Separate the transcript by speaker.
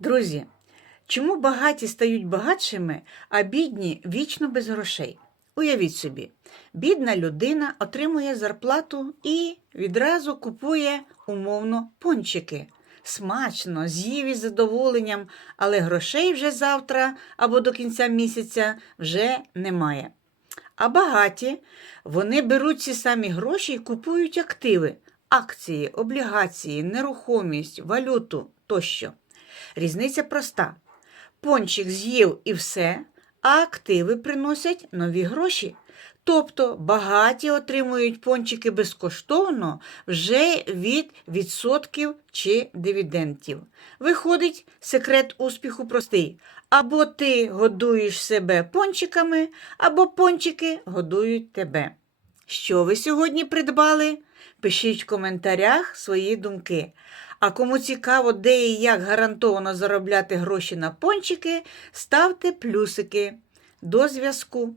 Speaker 1: Друзі, чому багаті стають багатшими, а бідні вічно без грошей? Уявіть собі, бідна людина отримує зарплату і відразу купує умовно пончики. Смачно, з'їв із задоволенням, але грошей вже завтра або до кінця місяця вже немає. А багаті вони беруть ці самі гроші і купують активи, акції, облігації, нерухомість, валюту тощо. Різниця проста. Пончик з'їв і все, а активи приносять нові гроші. Тобто багаті отримують пончики безкоштовно вже від відсотків чи дивідендів. Виходить, секрет успіху простий. Або ти годуєш себе пончиками, або пончики годують тебе. Що ви сьогодні придбали? Пишіть в коментарях свої думки. А кому цікаво, де і як гарантовано заробляти гроші на пончики, ставте плюсики. До зв'язку!